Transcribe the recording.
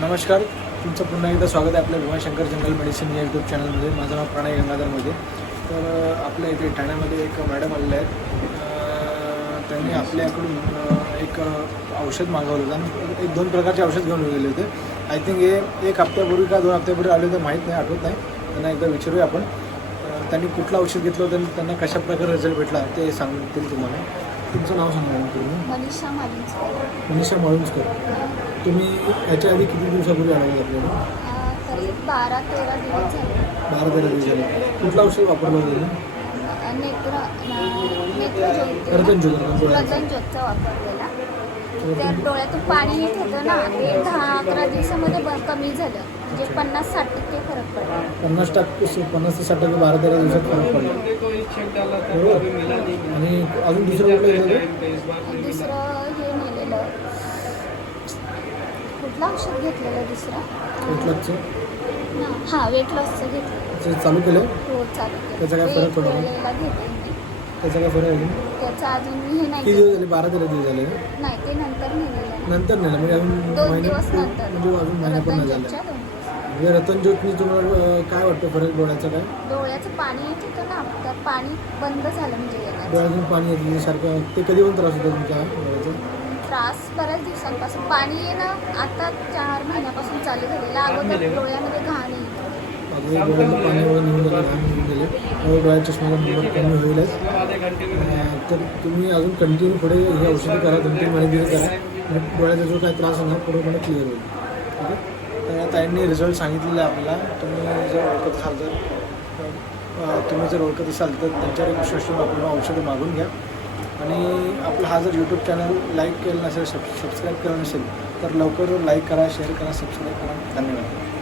नमस्कार तुमचं पुन्हा एकदा स्वागत आहे आपल्या भीमाशंकर जंगल मेडिसिन या यूट्यूब चॅनलमध्ये माझं नाव प्रणय गंगाधरमध्ये. तर आपल्या इथे ठाण्यामध्ये एक मॅडम आलेल्या आहेत. त्यांनी आपल्याकडून एक औषध मागवलं होतं. आणि एक दोन प्रकारचे औषध घेऊन गेले होते. आय थिंक हे एक हप्त्यापूर्वी का दोन हप्त्यापूर्वी आले होते माहीत नाही आठवत नाही. त्यांना एकदा विचारूया आपण. त्यांनी कुठलं औषध घेतलं होतं आणि त्यांना कशा प्रकारे रिझल्ट भेटला ते सांगतील तुम्हाला. तुमचं नाव सांगा मॅडम तुम्ही. मनीषा मालिंजकर मनीषा मळुंजकर तुम्ही याच्या आधी किती दिवसापूर्वी आला होता आपल्याला? तरी बारा तेरा दिवस झाले. बारा तेरा दिवस झाले. कुठलं औषध वापरलं होतं अं, नेत्र नेत्रज्योती रतनज्योत, रतनज्योत. रतनज्योतचा वापरलेला त्या डोळ्यातून पाणी येत होतं ना ते दहा अकरा दिवसामध्ये ब- कमी झालं. म्हणजे पन्नास साठ टक्के फरक पडला. पन्नास टक्के पन्नास ते साठ टक्के बारा तेरा दिवसात फरक पडला. बरोबर? आणि अजून दुसरं कुठलं दुसरं हे नेलेलं कुठलं औषध घेतलेलं दुसरं? हां वेट लॉसचं घेतलं. चालू केलं? हो चालू त्याचा काय फरक पडला? त्याचा काय फरक त्याचं अजून हे नाही किती. दिवस झाले. बारा तेरा दिवस झाले नाही ते नंतर नेलेलं नंतर नाही म्हणजे अजून दोन महिने दिवस नंतर. म्हणजे अजून महिना पण नाही झाला. म्हणजे रतनज्योतनी तुम्हाला अं, काय वाटतं फरक डोळ्याचा काय? डोळ्याचं पाणी येत होतं ना तर पाणी बंद झालं म्हणजे येण्याचं डोळ्यातून पाणी येतं सारखं ते कधी पण त्रास होतो तुमच्या डोळ्याचा? त्रास बऱ्याच दिवसांपासून. पाणी येणं आता चार महिन्यापासून चालू झालेलं अगोदर डोळ्यामध्ये घाण येत होती. अगोदर डोळ्याचं पाणी वगैरे निघून गेलं घाम निघून गेले. त्यामुळे डोळ्याच्या चष्म्याचा नंबर कमी होईलच अं, तर तुम्ही अजून कंटिन्यू पुढे ही औषधं करा दोन तीन महिने दिले करा. म्हणजे डोळ्याचा जो काही त्रास आहे ना पूर्णपणे क्लिअर होईल. ठीक आहे? तर ताईंनी रिझल्ट सांगितलेला आहे आपल्याला. तुम्ही जर ओळखत असाल तर तुम्ही जर ओळखत असाल तर त्यांच्यावर विश्वास ठेवून आपल्याला औषधं मागून घ्या. आणि आपला हा जर यूट्यूब चॅनल लाईक केलं नसेल सब सबस्क्राईब केलं नसेल तर लवकर लाईक करा शेअर करा सबस्क्राईब करा. धन्यवाद.